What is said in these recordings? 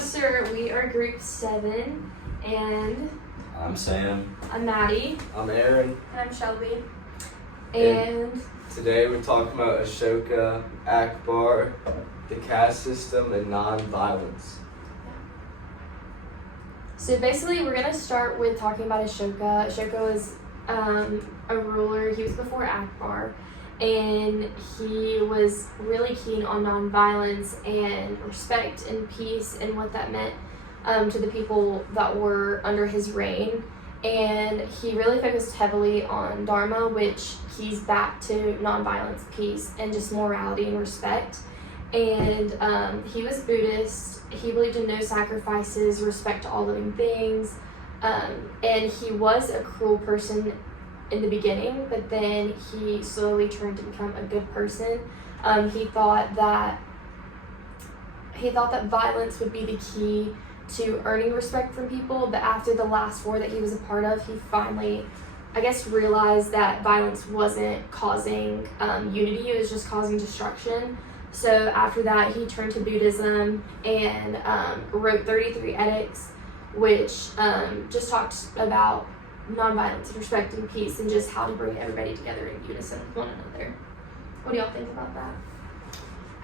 semester. We are group 7, and I'm Sam. I'm Maddie. I'm Aaron. And I'm Shelby. And Today we're talking about Ashoka, Akbar, the caste system, and non-violence. so basically we're going to start with talking about Ashoka. Ashoka was a ruler. He was before Akbar, and he was really keen on nonviolence and respect and peace and what that meant to the people that were under his reign. And he really focused heavily on Dharma, which he's back to nonviolence, peace, and just morality and respect. And he was Buddhist. He believed in no sacrifices, respect to all living beings. And he was a cruel person in the beginning, but then he slowly turned to become a good person. He thought that violence would be the key to earning respect from people, but after the last war that he was a part of, he finally, I guess, realized that violence wasn't causing unity, it was just causing destruction. So after that, he turned to Buddhism and wrote 33 Edicts, which just talked about nonviolence and respect and peace and just how to bring everybody together in unison with one another. What do y'all think about that?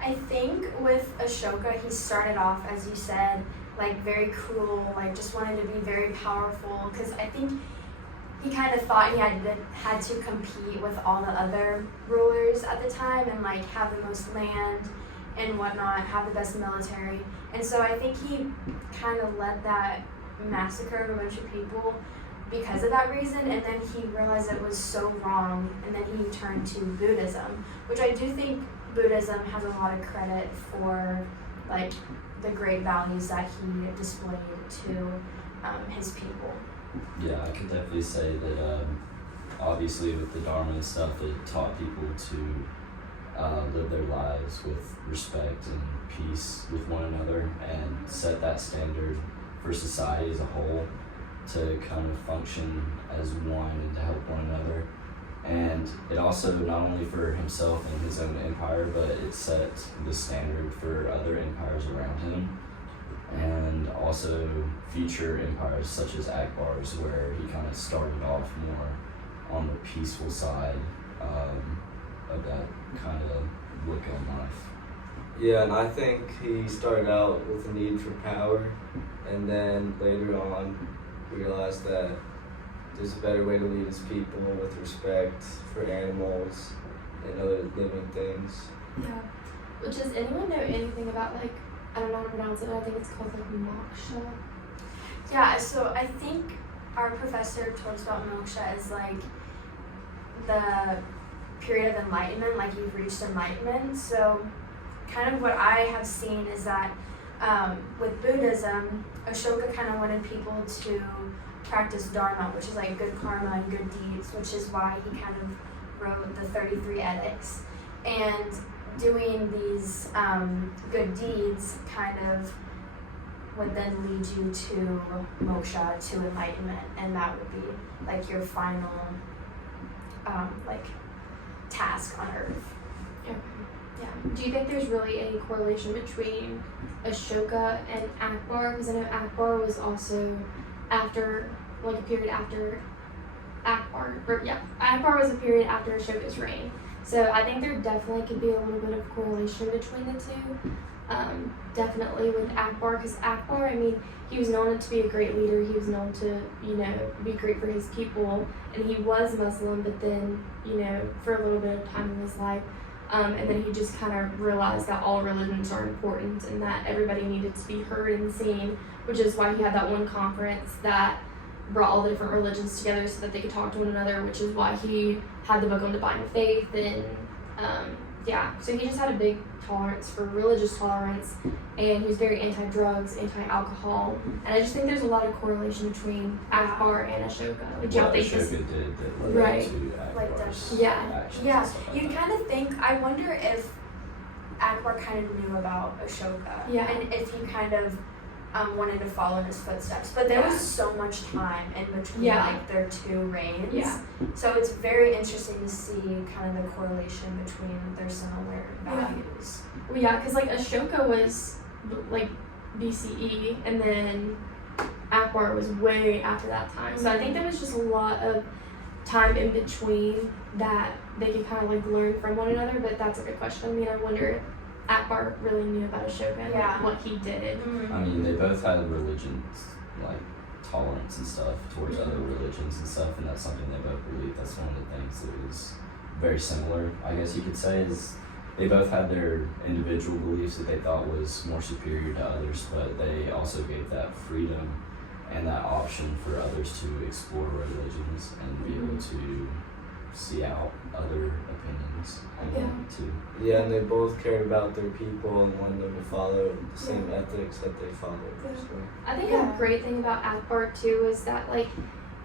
I think with Ashoka, he started off, as you said, like very cruel, like just wanted to be very powerful, because I think he kind of thought he had to compete with all the other rulers at the time and like have the most land and whatnot, have the best military. And so I think he kind of led that massacre of a bunch of people because of that reason, and then he realized it was so wrong, and then he turned to Buddhism, which I do think Buddhism has a lot of credit for like the great values that he displayed to his people. Yeah, I could definitely say that obviously with the Dharma and stuff, it taught people to live their lives with respect and peace with one another and set that standard for society as a whole to kind of function as one and to help one another. And it also, not only for himself and his own empire, but it set the standard for other empires around him, and also future empires such as Akbar's, where he kind of started off more on the peaceful side of that kind of look on life. Yeah, and I think he started out with a need for power, and then later on realized that there's a better way to lead his people with respect for animals and other living things. Yeah. Well, does anyone know anything about, like, I don't know how to pronounce it, but I think it's called, like, moksha? Yeah, so I think our professor told us about moksha as like the period of enlightenment, like you've reached enlightenment. So kind of what I have seen is that with Buddhism, Ashoka kind of wanted people to practice Dharma, which is like good karma and good deeds, which is why he kind of wrote the 33 Edicts. And doing these good deeds kind of would then lead you to moksha, to enlightenment, and that would be like your final like task on earth. Okay. Yeah. Do you think there's really any correlation between Ashoka and Akbar? Because I know Akbar was also after, like a period after Akbar. Akbar was a period after Ashoka's reign. So I think there definitely could be a little bit of correlation between the two. Definitely with Akbar, because Akbar, I mean, he was known to be a great leader. He was known to, be great for his people, and he was Muslim, but then, for a little bit of time in his life, and then he just kind of realized that all religions are important and that everybody needed to be heard and seen, which is why he had that one conference that brought all the different religions together so that they could talk to one another, which is why he had the book on divine faith. And so he just had a big tolerance for religious tolerance, and he was very anti-drugs, anti-alcohol, and I just think there's a lot of correlation between Akbar and Ashoka. Like, What Ashoka did that led to Akbar's actions. Yeah. You kind of think, I wonder if Akbar kind of knew about Ashoka, and if he kind of wanted to follow in his footsteps, but there was so much time in between like their two reigns, so it's very interesting to see kind of the correlation between their similar values. Well, because like Ashoka was like BCE, and then Akbar was way after that time. So I think there was just a lot of time in between that they could kind of like learn from one another. But that's a good question. I mean, I wonder if Akbar really knew about Ashoka and Yeah. like, what he did. I mean, they both had religions, like tolerance and stuff towards other religions and stuff, and that's something they both believed. That's one of the things that was very similar, I guess you could say, is they both had their individual beliefs that they thought was more superior to others, but they also gave that freedom and that option for others to explore religions and be able to see out other opinions and Yeah. too. Yeah, and they both cared about their people and wanted them to follow the same ethics that they followed. Yeah. So. I think Yeah. a great thing about Akbar too is that like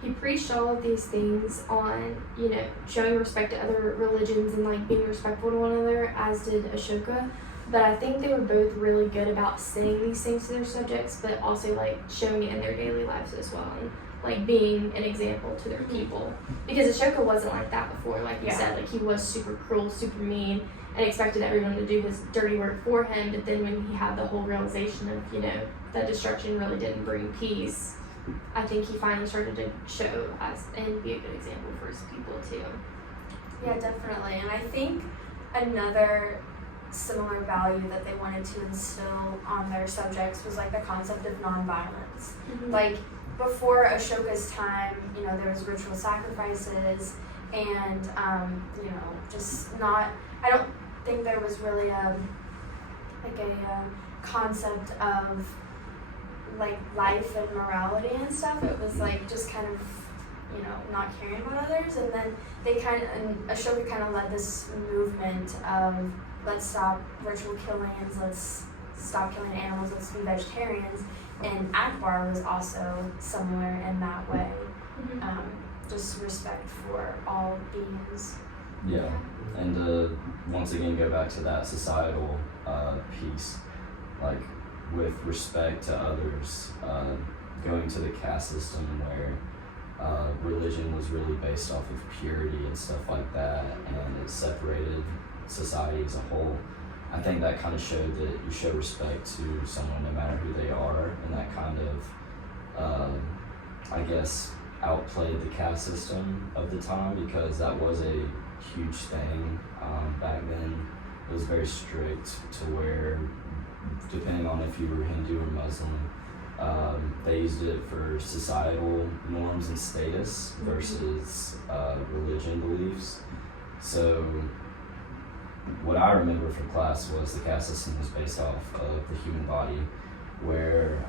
he preached all of these things on, you know, showing respect to other religions and like being respectful to one another, as did Ashoka. But I think they were both really good about saying these things to their subjects, but also like showing it in their daily lives as well, and like being an example to their people. Because Ashoka wasn't like that before, like you Yeah. said, like he was super cruel, super mean, and expected everyone to do his dirty work for him. But then when he had the whole realization of, you know, that destruction really didn't bring peace, I think he finally started to show us and be a good example for his people too. Yeah, definitely. And I think another similar value that they wanted to instill on their subjects was like the concept of nonviolence. Like before Ashoka's time, you know, there was ritual sacrifices and, you know, just not, I don't think there was really a concept of like life and morality and stuff. It was like just kind of, you know, not caring about others. And then and Ashoka kind of led this movement of let's stop ritual killings, let's stop killing animals, let's be vegetarians. And Akbar was also similar in that way. Just respect for all beings. Yeah, and once again, go back to that societal piece, like with respect to others, going to the caste system where religion was really based off of purity and stuff like that, and it separated society as a whole. I think that kind of showed that you show respect to someone no matter who they are, and that kind of, I guess, outplayed the caste system of the time, because that was a huge thing back then. It was very strict to where, depending on if you were Hindu or Muslim, they used it for societal norms and status versus religion beliefs. So what I remember from class was the caste system was based off of the human body, where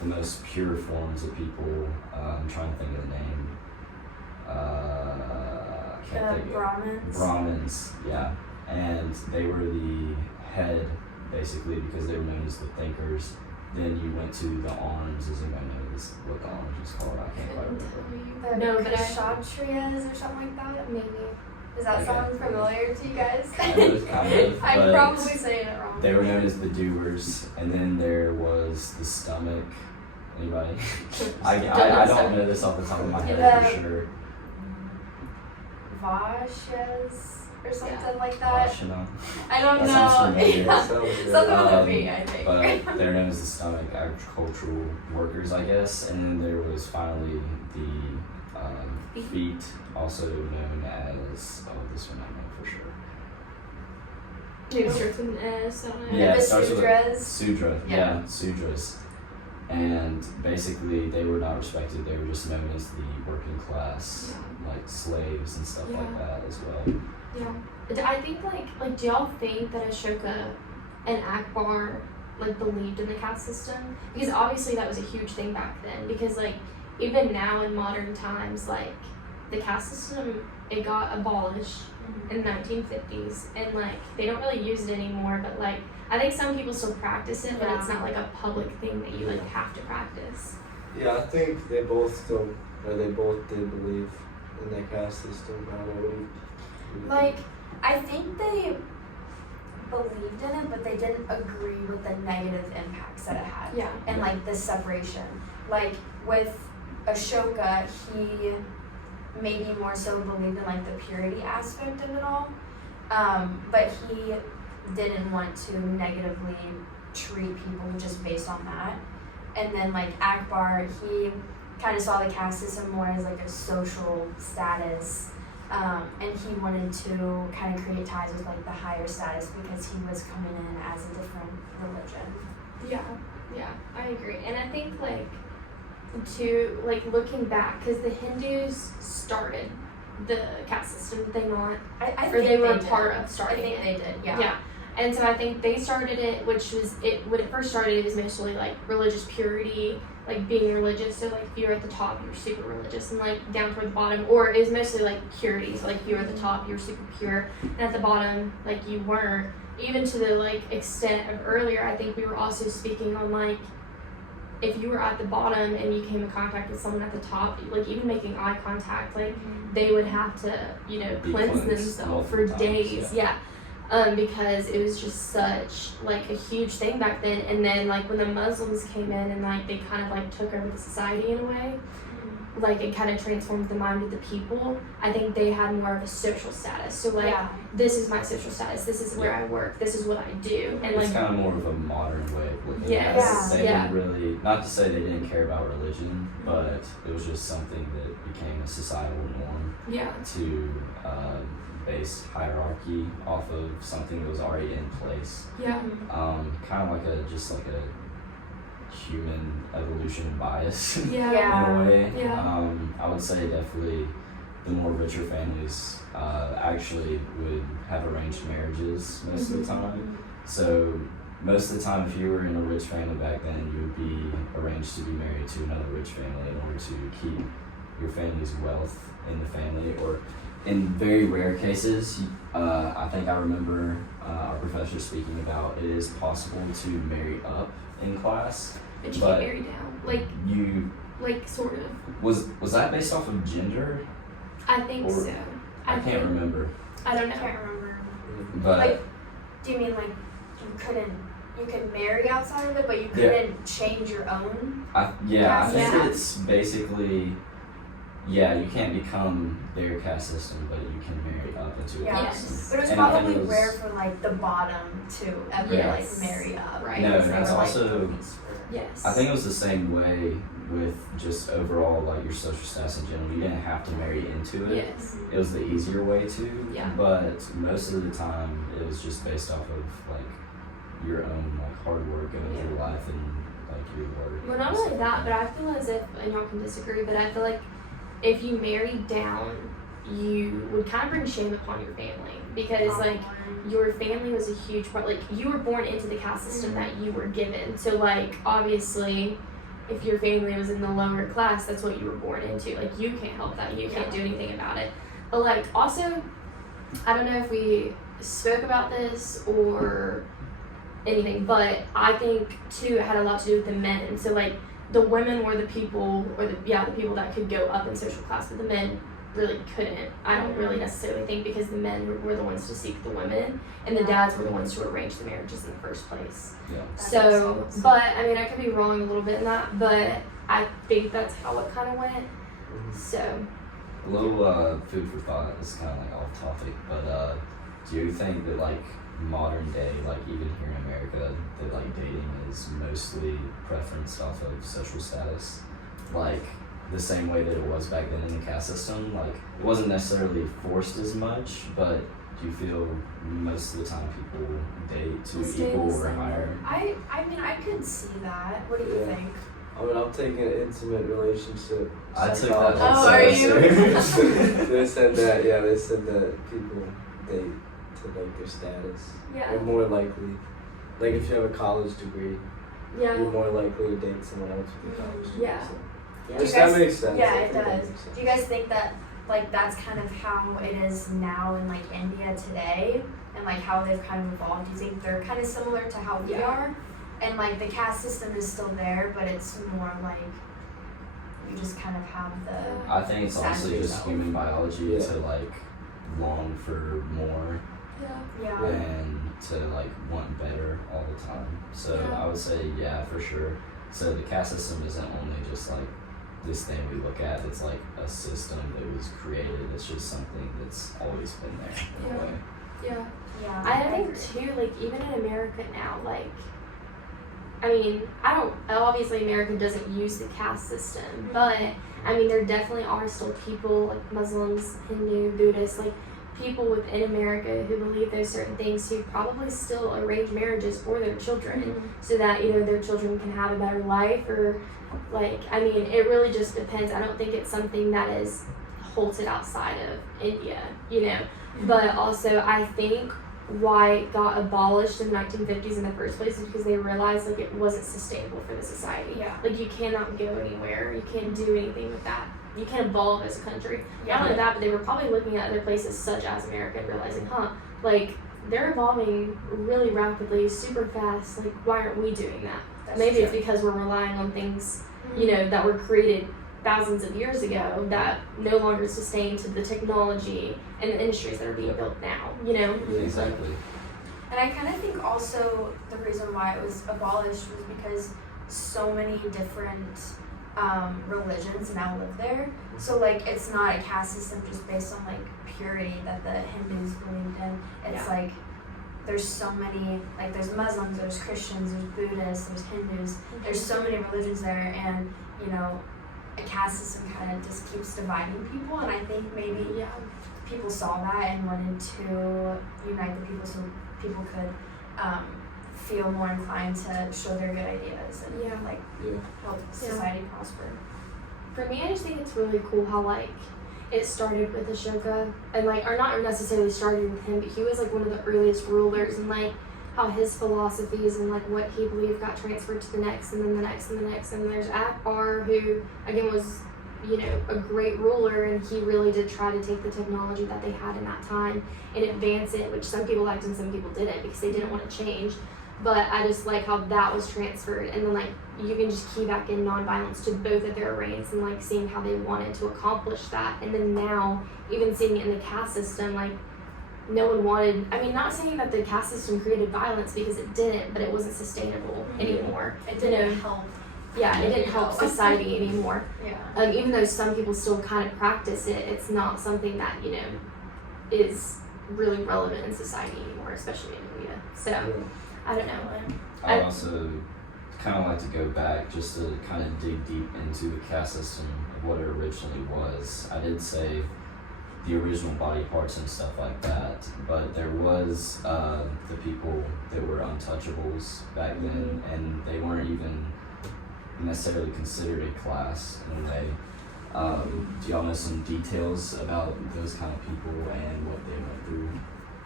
the most pure forms of people, I'm trying to think of the name, I can't think of Brahmins. Brahmins, yeah. And they were the head, basically, because they were known as the thinkers. Then you went to the arms, as anybody knows what the arms is called. I can't quite remember. The No, but I- Kshatriyas or something like that. Maybe. Does that Okay. sound familiar to you guys? Kind of, I'm but probably saying it wrong. they were known as the doers, and then there was the stomach. Anybody? I don't know this off the top of my head for sure. Vashyas or something Yeah. like that. Vashana. I don't That know. sounds familiar. Yeah. Sounds good. Something with a V, I think. But they're known as the stomach agricultural workers, I guess. And then there was finally the feet, also known as, this one I know for sure. Maybe it starts with an S, I don't know. Yeah, the it starts with a Sudras. Sudra. Yeah. Yeah, Sudras. And basically, they were not respected. They were just known as the working class, like slaves and stuff like Yeah. that as well. Yeah. But I think like do y'all think that Ashoka and Akbar like believed in the caste system? Because obviously that was a huge thing back then. Because like even now in modern times, like the caste system, it got abolished in the 1950s, and like they don't really use it anymore. But like I think some people still practice it, but it's not like a public thing that you like have to practice. Yeah, I think they both did believe in the caste system. I don't know, what do you Like, I think they believed in it, but they didn't agree with the negative impacts that it had. Yeah. And like the separation. Like with Ashoka, he maybe more so believed in like the purity aspect of it all. But he didn't want to negatively treat people just based on that. And then like Akbar, he kind of saw the caste system more as like a social status, and he wanted to kind of create ties with like the higher status because he was coming in as a different religion. Yeah, I agree. And I think like to like looking back, because the Hindus started the caste system, did they not? I Or think they were a did. part of I starting think it. they did. Yeah. Yeah. And so I think they started it, which was it. When it first started, it was mostly like religious purity, like being religious. So like if you were at the top, you were super religious, and like down toward the bottom, or it was mostly like purity. So like if you were at the top, you were super pure, and at the bottom, like you weren't. Even to the like extent of earlier, I think we were also speaking on like if you were at the bottom and you came in contact with someone at the top, like even making eye contact, like they would have to, you know, Be cleanse cleansed themselves for multiple times, days. yeah. Because it was just such like a huge thing back then. And then like when the Muslims came in and like they kind of like took over the society in a way, like it kind of transformed the mind of the people. I think they had more of a social status. So like this is my social status. This is where I work. This is what I do. And It's like kind of more of a modern way of looking Yes, at it. They yeah. didn't really, not to say they didn't care about religion, but it was just something that became a societal norm yeah, to base hierarchy off of something that was already in place. yeah, Kind of like a human evolution bias yeah, in a way. Yeah. I would say definitely the more richer families actually would have arranged marriages most of the time. So most of the time, if you were in a rich family back then, you would be arranged to be married to another rich family in order to keep your family's wealth in the family. Or in very rare cases, I think I remember our professor speaking about it is possible to marry up in class. But you But can't marry down. Like You sort of. was that based off of gender? I think Or- so. I can't remember, I don't I know. can't remember. but Like, do you mean like you can marry outside of it, but you couldn't change your own? I think Yeah. it's basically, you can't become their caste system, but you can marry up into a Yeah. caste Yes. system. But it was And I think probably it was- rare for like the bottom to ever Yes. like marry up. Right. No, Because they that's were, like, also- the least for- Yes. I think it was the same way with just overall like your social status in general. You didn't have to marry into it. Yes. It was the easier way to. Yeah. But most of the time, it was just based off of like your own like hard work going through life and like your work. Well, not only that, but I feel as if, and y'all can disagree, but I feel like if you married down, you would kind of bring shame upon your family because like your family was a huge part. Like you were born into the caste system that you were given. So like obviously, if your family was in the lower class, that's what you were born into. Like you can't help that. You can't do anything about it. But like also, I don't know if we spoke about this or anything, but I think too it had a lot to do with the men. So like the women were the people, or the people that could go up in social class, but the men really couldn't. I don't really necessarily think because the men were the ones to seek the women, and the dads were the ones to arrange the marriages in the first place. Yeah. So, makes sense. but I mean, I could be wrong a little bit in that, but I think that's how it kind of went. So, A little food for thought. This is kind of like off topic, but do you think that like modern day, like even here in America, that like dating is mostly preferenced off of social status, like the same way that it was back then in the caste system? Like it wasn't necessarily forced as much, but do you feel most of the time people date to Stay equal the or same. higher? I mean, I could see that. What do you Yeah. think? I mean, I'm taking an intimate relationship. I took psychology that. Oh, are you? semester. They said that, they said that people date to like their status. yeah. You're more likely, like if you have a college degree, Yeah. you're more likely to date someone else with a college degree. Yeah. So. Yeah. Which Do you that guys- makes sense. yeah, I it think that does. makes sense. Do you guys think that like that's kind of how it is now in like India today, and like how they've kind of evolved? Do you think they're kind of similar to how we Yeah. are, and like the caste system is still there, but it's more like you just kind of have the I think it's honestly Stand just yourself. human biology Yeah. to like long for more Yeah. and to like want better all the time. So Yeah. I would say for sure. So the caste system isn't only just like this thing we look at, it's like a system that was created. It's just something that's always been there in a Yeah. way. Yeah. yeah. I think agree. too, like even in America now, like I mean, obviously America doesn't use the caste system, but I mean, there definitely are still people like Muslims, Hindu, Buddhists, like people within America who believe those certain things who probably still arrange marriages for their children so that, their children can have a better life or like, I mean, it really just depends. I don't think it's something that is halted outside of India, but also I think why it got abolished in the 1950s in the first place is because they realized like it wasn't sustainable for the society. Yeah. Like you cannot go anywhere. You can't do anything with that. You can't evolve as a country. Yeah. Not only that, but they were probably looking at other places such as America and realizing, like they're evolving really rapidly, super fast. Like why aren't we doing that? That's Maybe true. it's because we're relying on things, that were created thousands of years ago that no longer sustain to the technology and the industries that are being built now, Exactly. And I kind of think also the reason why it was abolished was because so many different religions now live there. So like it's not a caste system just based on like purity that the Hindus believed in. It's like there's so many, like there's Muslims, there's Christians, there's Buddhists, there's Hindus. There's so many religions there, and a caste system kind of just keeps dividing people. And I think maybe people saw that and wanted to unite the people so people could feel more inclined to show their good ideas and help society prosper. For me, I just think it's really cool how like it started with Ashoka and like, or not necessarily started with him, but he was like one of the earliest rulers, and like how his philosophies and like what he believed got transferred to the next and then the next and the next. And there's Akbar, who again was a great ruler, and he really did try to take the technology that they had in that time and advance it, which some people liked and some people didn't because they didn't want to change. But I just like how that was transferred, and then like you can just key back in nonviolence to both of their reigns and like seeing how they wanted to accomplish that. And then now even seeing it in the caste system, like no one wanted, I mean, not saying that the caste system created violence because it didn't, but it wasn't sustainable anymore. It didn't help. Yeah, it didn't help society anymore. Yeah. Even though some people still kind of practice it, it's not something that, is really relevant in society anymore, especially in India. So, I don't know. I would also kind of like to go back just to kind of dig deep into the caste system of what it originally was. I did say the original body parts and stuff like that, but there was the people that were untouchables back then, and they weren't even necessarily considered a class in a way. Do y'all know some details about those kind of people and what they went through?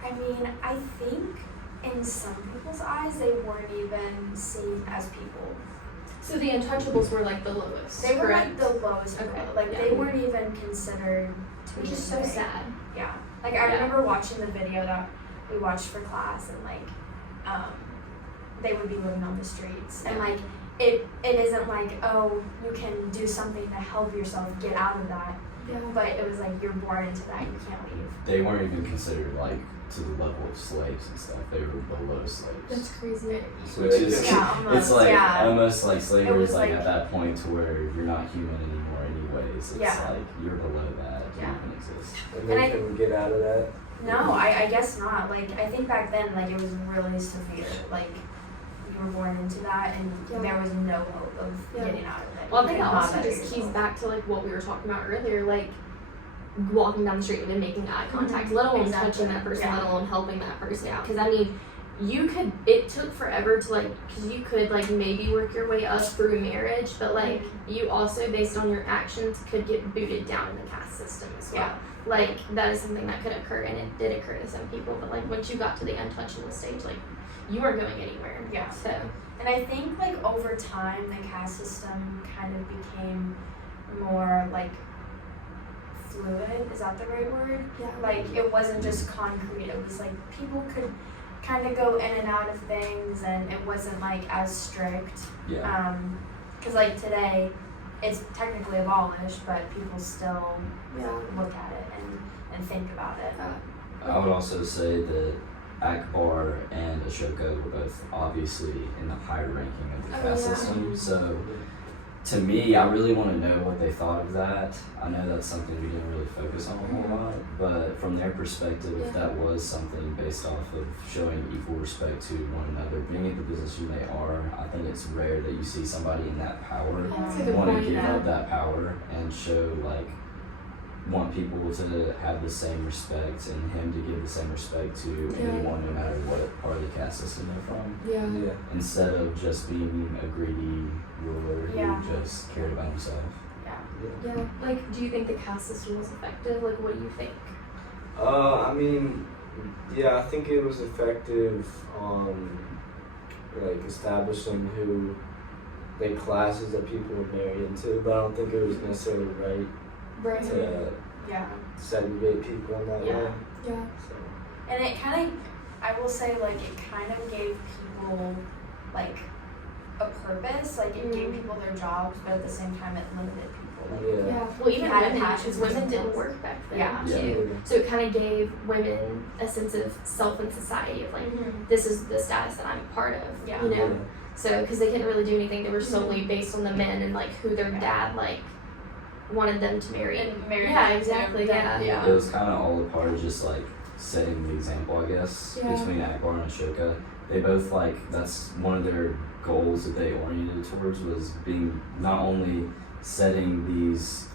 I mean, I think in some people's eyes they weren't even seen as people. So the untouchables were like the lowest. They were correct? like the lowest Okay, level. Like they weren't even considered to be Which is so human. sad. Yeah. Like I remember watching the video that we watched for class, and like they would be living on the streets, and like it isn't like, oh, you can do something to help yourself get out of that. Yeah. But it was like you're born into that, you can't leave. They weren't even considered like to the level of slaves and stuff. They were below slaves. That's crazy. Which is almost, it's like almost like slavery was is like like- at that point to where you're not human anymore anyways. It's like you're below that to even exist. And And they I- couldn't get out of that. No, I guess not. Like I think back then, like it was really severe. Like you were born into that, and there was no hope of getting out of it. Well, I You think could that not also better just keys yourself. back to like what we were talking about earlier, like walking down the street and making eye contact, let alone Exactly. touching that person, Yeah. let alone helping that person. Yeah. Because I mean, it took forever to like, because you could like maybe work your way up through marriage, but like you also based on your actions could get booted down in the caste system as well. Yeah. Like that is something that could occur, and it did occur to some people. But like once you got to the untouchable stage, like you weren't going anywhere. Yeah. So And I think like over time the caste system kind of became more like fluid. Is that the right word? yeah. Like it wasn't just concrete. It was like people could kind of go in and out of things, and it wasn't like as strict. Yeah. Because like today, it's technically abolished, but people still look at it and think about it. I would also say that Akbar and Ashoka were both obviously in the higher ranking of the caste system. So to me, I really want to know what they thought of that. I know that's something we didn't really focus on a whole lot, but from their perspective, if that was something based off of showing equal respect to one another, being in the position they are, I think it's rare that you see somebody in that power That's a good want to point, give yeah. up that power and show like want people to have the same respect and him to give the same respect to Yeah. anyone, no matter what part of the caste system they're from, Yeah. Yeah. instead of just being a greedy ruler Yeah. who just cared about himself. Yeah. Yeah. Like, do you think the caste system was effective? Like, what do you think? I mean, yeah, I think it was effective on like establishing who the classes that people would marry into, but I don't think it was necessarily right Right. to Yeah. segregate people in that Yeah. way. Yeah. So And it kind of, I will say, like, it kind of gave people, like, a purpose. Like, it gave people their jobs, but at the same time, it limited people. Like, yeah. Yeah. Well, even Had a women, passion because for women didn't something. work back then Yeah. too. Yeah. So it kind of gave women a sense of self in society of like, this is the status that I'm a part of. Yeah. You know. Yeah. So because they couldn't really do anything, they were solely based on the men and like who their dad like wanted them to marry. And marry Yeah. them, Exactly. them, Yeah. It was kind of all a part of just like setting the example, I guess, Yeah. between Akbar and Ashoka. They both like that's one of their goals that they oriented towards was being not only setting these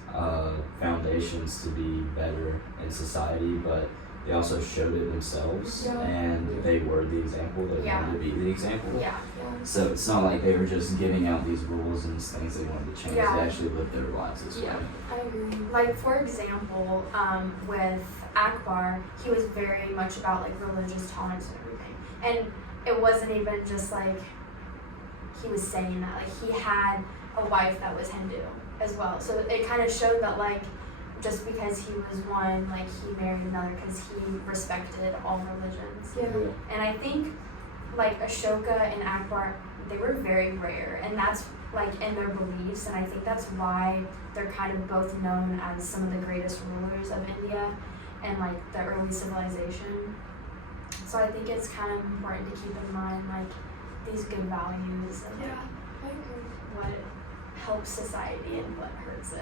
foundations to be better in society, but they also showed it themselves, Yeah. and they were the example. They Yeah. wanted to be the example. Yeah. Yeah. So it's not like they were just giving out these rules and things they wanted to change. Yeah. They actually lived their lives this Yeah. way. I agree. Like, for example, with Akbar, he was very much about, like, religious tolerance and everything. And it wasn't even just, like, he was saying that. Like, he had a wife that was Hindu as well. So it kind of showed that, like, just because he was one, like, he married another because he respected all religions. Yeah. Yeah. And I think, like, Ashoka and Akbar, they were very rare, and that's, like, in their beliefs, and I think that's why they're kind of both known as some of the greatest rulers of India and, like, the early civilization. So I think it's kind of important to keep in mind, like, these good values and, Yeah. like, I agree. what helps society and what hurts it.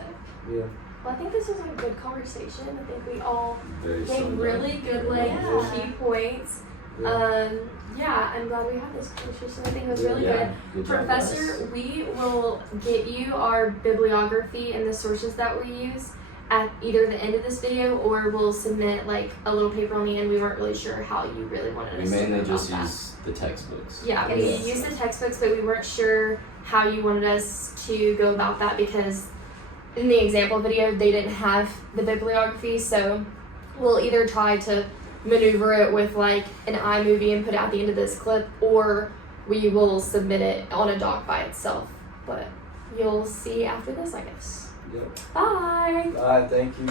Yeah. Well, I think this was a good conversation. I think we all Very gave summed up. really good like Yeah. key points. Yeah. Yeah, I'm glad we had this conversation. I think it was really Yeah, good. good job, Professor, guys. we will get you our bibliography and the sources that we use at either the end of this video, or we'll submit like a little paper on the end. We weren't really sure how you really wanted We us to mainly go just about that. use the textbooks. Yeah, we Yes. used the textbooks, but we weren't sure how you wanted us to go about that because in the example video, they didn't have the bibliography. So we'll either try to maneuver it with like an iMovie and put it at the end of this clip, or we will submit it on a doc by itself. But you'll see after this, I guess. Yep. Bye! Bye. Thank you.